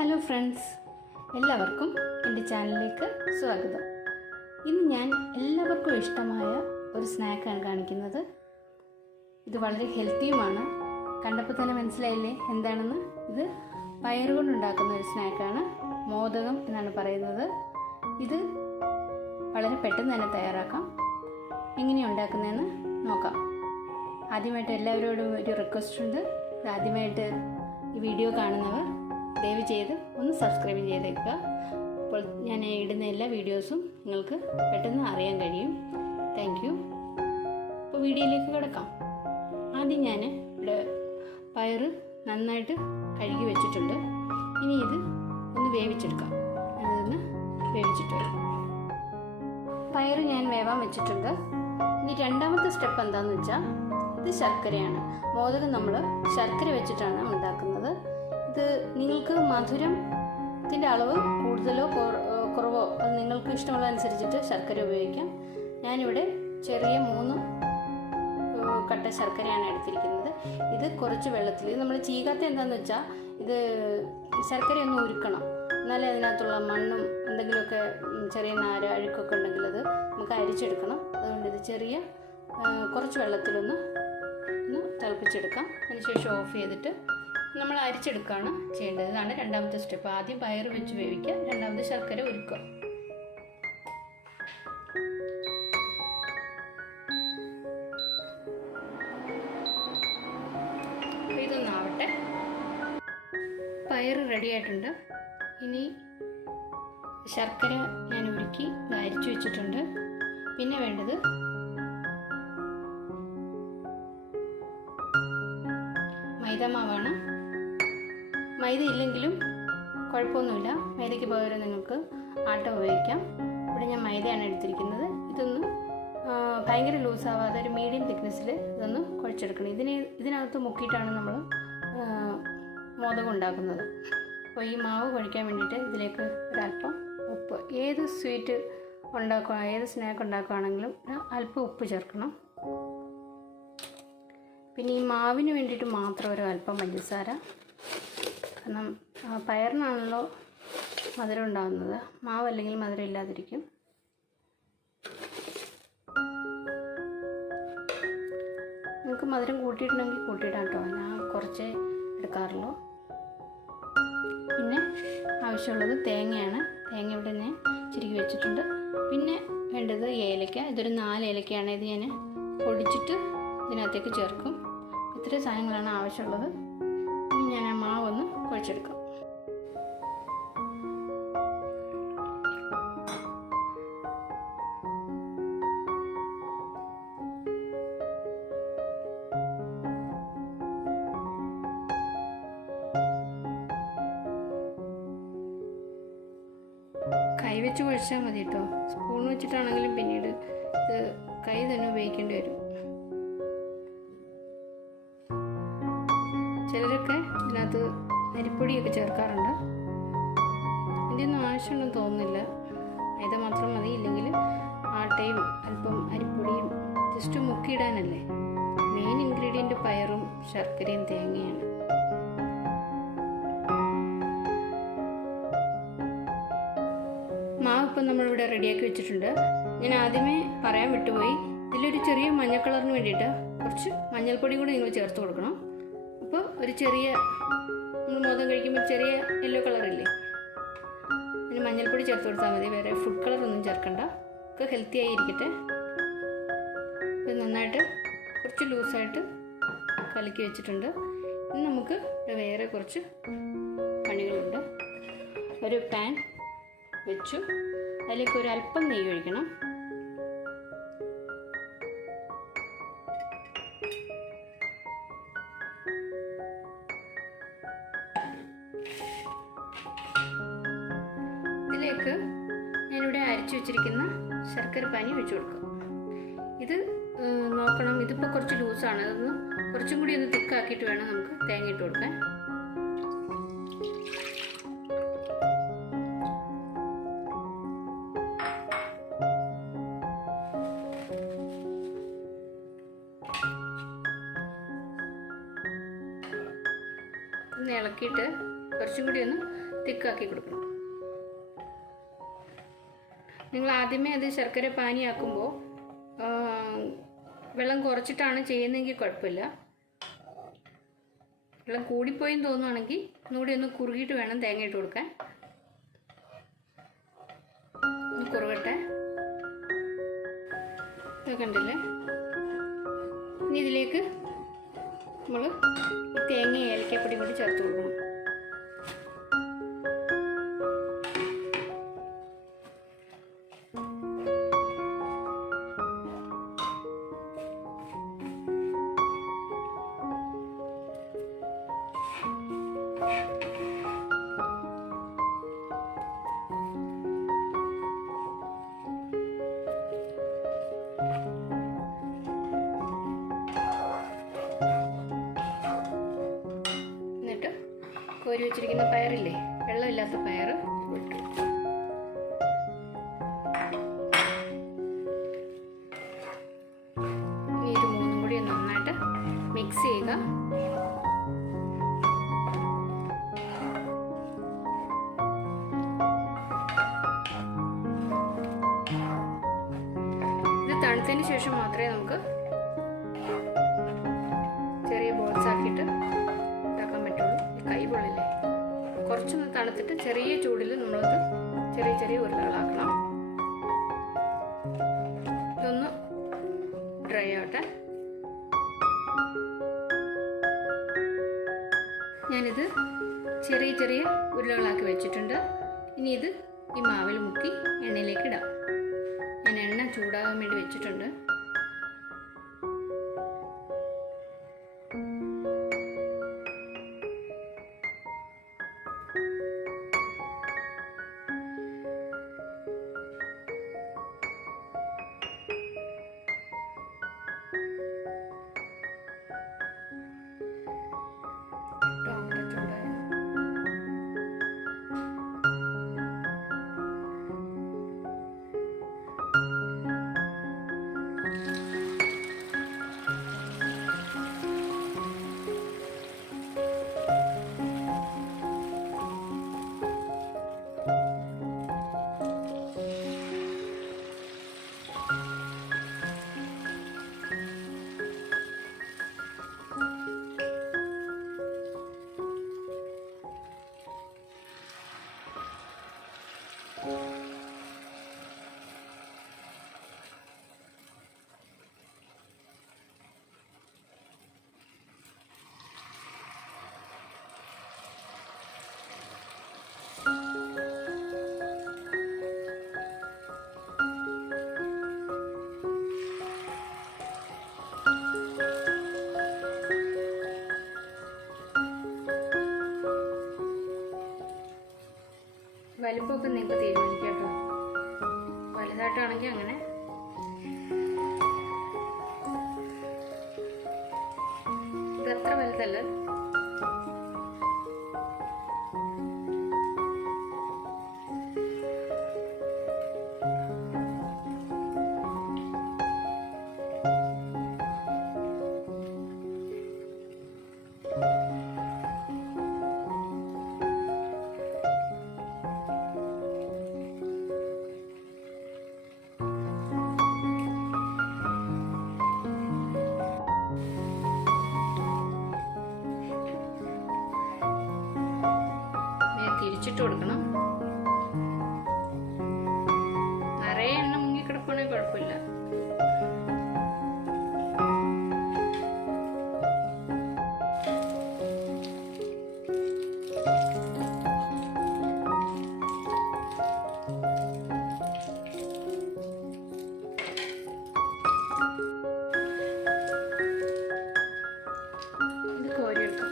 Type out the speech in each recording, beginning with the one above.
Hello friends, എല്ലാവർക്കും എൻ്റെ ചാനലിലേക്ക് സ്വാഗതം. ഇന്ന് ഞാൻ എല്ലാവർക്കും ഇഷ്ടമായ ഒരു സ്നാക്കാണ് കാണിക്കുന്നത്. ഇത് വളരെ ഹെൽത്തിയുമാണ്. കണ്ടപ്പോൾ തന്നെ മനസ്സിലായില്ലേ എന്താണെന്ന്? ഇത് പയർ കൊണ്ടുണ്ടാക്കുന്ന ഒരു സ്നാക്കാണ്. മോദകം എന്നാണ് പറയുന്നത്. ഇത് വളരെ പെട്ടെന്ന് തന്നെ തയ്യാറാക്കാം. എങ്ങനെയാണ് ഉണ്ടാക്കുന്നതെന്ന് നോക്കാം. ആദ്യമായിട്ട് എല്ലാവരോടും ഒരു റിക്വസ്റ്റ് ഉണ്ട്. ആദ്യമായിട്ട് ഈ വീഡിയോ കാണുന്നവർ ദയവ് ചെയ്ത് ഒന്ന് സബ്സ്ക്രൈബ് ചെയ്തേക്കുക. അപ്പോൾ ഞാൻ ഇടുന്ന എല്ലാ വീഡിയോസും നിങ്ങൾക്ക് പെട്ടെന്ന് അറിയാൻ കഴിയും. Thank you. അപ്പോൾ വീഡിയോയിലേക്ക് കിടക്കാം. ആദ്യം ഞാൻ ഇവിടെ പയർ നന്നായിട്ട് കഴുകി വെച്ചിട്ടുണ്ട്. ഇനി ഇത് ഒന്ന് വേവിച്ചെടുക്കാം. അതൊന്ന് വേവിച്ചിട്ട് വരാം. പയർ ഞാൻ വേവാൻ വെച്ചിട്ടുണ്ട്. ഇനി രണ്ടാമത്തെ സ്റ്റെപ്പ് എന്താണെന്ന് വെച്ചാൽ, ഇത് ശർക്കരയാണ്. മോദകം നമ്മൾ ശർക്കര വെച്ചിട്ടാണ് ഉണ്ടാക്കുന്നത്. ഇത് നിങ്ങൾക്ക് മധുരത്തിൻ്റെ അളവ് കൂടുതലോ കുറവോ അത് നിങ്ങൾക്ക് ഇഷ്ടമുള്ള അനുസരിച്ചിട്ട് ശർക്കര ഉപയോഗിക്കാം. ഞാനിവിടെ ചെറിയ 3 കട്ട ശർക്കരയാണ് എടുത്തിരിക്കുന്നത്. ഇത് കുറച്ച് വെള്ളത്തിൽ, ഇത് നമ്മൾ ചീകാത്ത എന്താണെന്ന് വെച്ചാൽ, ഇത് ശർക്കരയൊന്ന് ഉരുക്കണം. എന്നാലേ അതിനകത്തുള്ള മണ്ണും എന്തെങ്കിലുമൊക്കെ ചെറിയ നാര് അഴുക്കൊക്കെ ഉണ്ടെങ്കിൽ അത് നമുക്ക് അരിച്ചെടുക്കണം. അതുകൊണ്ട് ഇത് ചെറിയ കുറച്ച് വെള്ളത്തിലൊന്ന് തിളപ്പിച്ചെടുക്കാം. അതിനുശേഷം ഓഫ് ചെയ്തിട്ട് നമ്മൾ അരിച്ചെടുക്കുകയാണ് ചെയ്യേണ്ടത്. ഇതാണ് രണ്ടാമത്തെ സ്റ്റെപ്പ്. ആദ്യം പയർ വെച്ച് വേവിക്കുക, രണ്ടാമത് ശർക്കര ഉരുക്കുക. ഇതൊന്നാവട്ടെ. പയർ റെഡി ആയിട്ടുണ്ട്. ഇനി ശർക്കര ഞാൻ ഉരുക്കി അരിച്ചു വെച്ചിട്ടുണ്ട്. പിന്നെ വേണ്ടത് മൈദമാവാണ്. മൈദ ഇല്ലെങ്കിലും കുഴപ്പമൊന്നുമില്ല. മൈദയ്ക്ക് പകരം നിങ്ങൾക്ക് ആട്ട ഉപയോഗിക്കാം. ഇവിടെ ഞാൻ മൈദയാണ് എടുത്തിരിക്കുന്നത്. ഇതൊന്ന് ഭയങ്കര ലൂസാവാതെ ഒരു മീഡിയം തിക്നെസ്സിൽ ഇതൊന്ന് കുഴച്ചെടുക്കണം. ഇതിനകത്ത് മുക്കിയിട്ടാണ് നമ്മൾ മോദകം ഉണ്ടാക്കുന്നത്. അപ്പോൾ ഈ മാവ് കുഴയ്ക്കാൻ വേണ്ടിയിട്ട് ഇതിലേക്ക് ഒരല്പം ഉപ്പ്, ഏത് സ്വീറ്റ് ഉണ്ടാക്കുക, ഏത് സ്നാക്ക് ഉണ്ടാക്കുകയാണെങ്കിലും അല്പം ഉപ്പ് ചേർക്കണം. പിന്നെ ഈ മാവിന് വേണ്ടിയിട്ട് മാത്രം ഒരു അല്പം പഞ്ചസാര. കാരണം പയറിനാണല്ലോ മധുരം ഉണ്ടാകുന്നത്. മാവ് അല്ലെങ്കിൽ മധുരം ഇല്ലാതിരിക്കും. നിങ്ങൾക്ക് മധുരം കൂട്ടിയിട്ടുണ്ടെങ്കിൽ കൂട്ടിയിടാം കേട്ടോ. ഞാൻ കുറച്ചേ എടുക്കാറുള്ളൂ. പിന്നെ ആവശ്യമുള്ളത് തേങ്ങയാണ്. തേങ്ങ ഇവിടെ ഞാൻ ചിരുകി വെച്ചിട്ടുണ്ട്. പിന്നെ വേണ്ടത് ഏലക്ക. ഇതൊരു 4 ഏലക്കയാണ്. ഇത് ഞാൻ പൊടിച്ചിട്ട് ഇതിനകത്തേക്ക് ചേർക്കും. ഇത്രയും സാധനങ്ങളാണ് ആവശ്യമുള്ളത്. ഇനി ഞാൻ ആ മാവൊന്ന് കുഴച്ചെടുക്കാം. കൈ വെച്ച് കുഴച്ചാൽ മതി കേട്ടോ. സ്പൂൺ വെച്ചിട്ടാണെങ്കിലും പിന്നീട് ഇത് കൈ തന്നെ ഉപയോഗിക്കേണ്ടി വരും. ചിലരൊക്കെ ഇതിനകത്ത് അരിപ്പൊടിയൊക്കെ ചേർക്കാറുണ്ട്. എൻ്റെ ഒന്നും ആവശ്യമുണ്ടെന്ന് തോന്നുന്നില്ല. മൈദ മാത്രം മതി. ഇല്ലെങ്കിൽ ആട്ടയും അല്പം അരിപ്പൊടിയും ജസ്റ്റ് മുക്കിയിടാനല്ലേ. മെയിൻ ഇൻഗ്രീഡിയൻറ്റ് പയറും ശർക്കരയും തേങ്ങയാണ്. മാവ് ഇപ്പം നമ്മളിവിടെ റെഡിയാക്കി വെച്ചിട്ടുണ്ട്. ഞാൻ ആദ്യമേ പറയാൻ വിട്ടുപോയി, ഇതിലൊരു ചെറിയ മഞ്ഞ കളറിന് വേണ്ടിയിട്ട് കുറച്ച് മഞ്ഞൾപ്പൊടി കൂടി നിങ്ങൾ ചേർത്ത് കൊടുക്കണം. അപ്പോൾ ഒരു ചെറിയ, നമ്മൾ മോദകം കഴിക്കുമ്പോൾ ചെറിയ യെല്ലോ കളറില്ലേ, അതിന് മഞ്ഞൾപ്പൊടി ചേർത്ത് കൊടുത്താൽ മതി. വേറെ ഫുഡ് കളറൊന്നും ചേർക്കണ്ട. ഒക്കെ ഹെൽത്തി ആയിരിക്കട്ടെ. ഇത് നന്നായിട്ട് കുറച്ച് ലൂസായിട്ട് കലക്കി വെച്ചിട്ടുണ്ട്. ഇനി നമുക്ക് വേറെ കുറച്ച് പണികളുണ്ട്. ഒരു പാൻ വെച്ചു. അതിലേക്ക് ഒരു അല്പം നെയ്യ് ഒഴിക്കണം. ഇതിലേക്ക് ഞാനിവിടെ അരച്ചു വെച്ചിരിക്കുന്ന ശർക്കര പാനി ഒഴിച്ചു കൊടുക്കും. ഇത് നോക്കണം, ഇതിപ്പോൾ കുറച്ച് ലൂസാണ്. അതൊന്ന് കുറച്ചും കൂടി ഒന്ന് തിക്കാക്കിയിട്ട് വേണം നമുക്ക് തേങ്ങ ഇട്ട് കൊടുക്കാൻ. ഒന്ന് ഇളക്കിയിട്ട് കുറച്ചും കൂടി ഒന്ന് തിക്കാക്കി കൊടുക്കണം. നിങ്ങൾ ആദ്യമേ അത് ശർക്കര പാനിയാക്കുമ്പോൾ വെള്ളം കുറച്ചിട്ടാണ് ചെയ്യുന്നതെങ്കിൽ കുഴപ്പമില്ല. വെള്ളം കൂടിപ്പോയെന്ന് തോന്നുവാണെങ്കിൽ ഒന്നുകൂടി ഒന്ന് കുറുകിയിട്ട് വേണം തേങ്ങ ഇട്ട് കൊടുക്കാൻ. ഒന്ന് കുറുകട്ടെ. കണ്ടില്ലേ? ഇനി ഇതിലേക്ക് നമ്മൾ ഈ തേങ്ങ ഏലക്കാപ്പൊടി കൂടി ചേർത്ത് കൊടുക്കണം. കോരി വെച്ചിരിക്കുന്ന പയറില്ലേ, വെള്ളമില്ലാത്ത പയർ ഇട്ട് ഇനി ഇത് മൂന്നും കൂടി നന്നായിട്ട് മിക്സ് ചെയ്യുക. ഇത് തണുത്തതിന് ശേഷം മാത്രമേ നമുക്ക് ചെറിയ ബോൾസ് ആക്കിയിട്ട് ഉണ്ടാക്കാൻ പറ്റുള്ളൂ. കൈ പൊള്ളില്ലേ, കുറച്ചൊന്ന് തണുത്തിട്ട് ചെറിയ ചൂടിൽ നമ്മളത് ചെറിയ ചെറിയ ഉരുളകളാക്കണം. ഇതൊന്ന് ഡ്രൈ ആവട്ടെ. ഞാനിത് ചെറിയ ചെറിയ ഉരുളകളാക്കി വെച്ചിട്ടുണ്ട്. ഇനി ഇത് ഈ മാവിൽ മുക്കി എണ്ണയിലേക്ക് ഇടാം. ഞാൻ എണ്ണ ചൂടാകാൻ വേണ്ടി വെച്ചിട്ടുണ്ട്. വലിപ്പമൊക്കെ നിങ്ങൾക്ക് തീരുമാനിക്കാം കേട്ടോ. വലുതായിട്ടാണെങ്കിൽ അങ്ങനെ, ഇതത്ര വലുതല്ല. തിരിച്ചിട്ട് കൊടുക്കണം. നിറയെ എണ്ണ മുങ്ങിക്കിടക്കുകയാണെങ്കിൽ കുഴപ്പമില്ല. ഇത് കോരിയെടുക്കാം.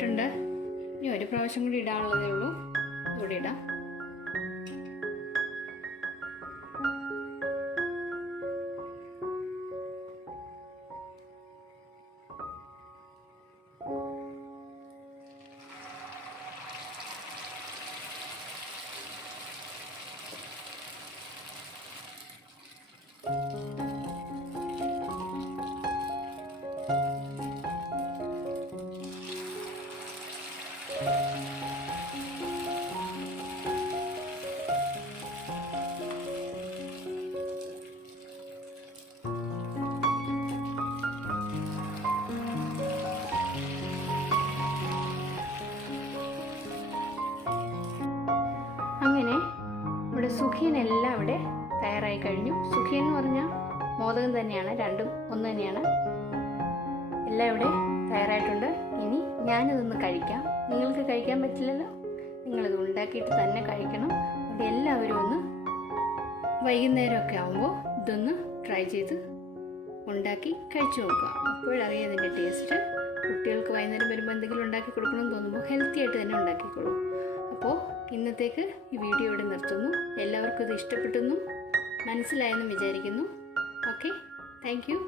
ആയിട്ടുണ്ട്. ഇനി ഒരു പ്രാവശ്യം കൂടി ഇടാനുള്ളതേ ഉള്ളൂ. ഇവിടെ ഇടാം. അങ്ങനെ ഇവിടെ സുഖിയൻ എല്ലാം ഇവിടെ തയ്യാറായി കഴിഞ്ഞു. സുഖിയൻ എന്ന് പറഞ്ഞാൽ മോദകം തന്നെയാണ്, രണ്ടും ഒന്ന് തന്നെയാണ്. എല്ലാം ഇവിടെ തയ്യാറായിട്ടുണ്ട്. ഇനി ഞാനിതൊന്ന് കഴിക്കാം. നിങ്ങൾക്ക് കഴിക്കാൻ പറ്റില്ലല്ലോ, നിങ്ങളിത് ഉണ്ടാക്കിയിട്ട് തന്നെ കഴിക്കണം. അതുകൊണ്ട് എല്ലാവരും ഒന്ന് വൈകുന്നേരമൊക്കെ ആകുമ്പോൾ ഇതൊന്ന് ട്രൈ ചെയ്ത് ഉണ്ടാക്കി കഴിച്ചു നോക്കുക. അപ്പോഴറിയാം ഇതിൻ്റെ ടേസ്റ്റ്. കുട്ടികൾക്ക് വൈകുന്നേരം വരുമ്പോൾ എന്തെങ്കിലും ഉണ്ടാക്കി കൊടുക്കണമെന്ന് തോന്നുമ്പോൾ ഹെൽത്തി ആയിട്ട് തന്നെ ഉണ്ടാക്കിക്കോളൂ. അപ്പോൾ ഇന്നത്തേക്ക് ഈ വീഡിയോ ഇവിടെ നിർത്തുന്നു. എല്ലാവർക്കും ഇത് ഇഷ്ടപ്പെട്ടെന്നും മനസ്സിലായെന്നും വിചാരിക്കുന്നു. Okay, thank you.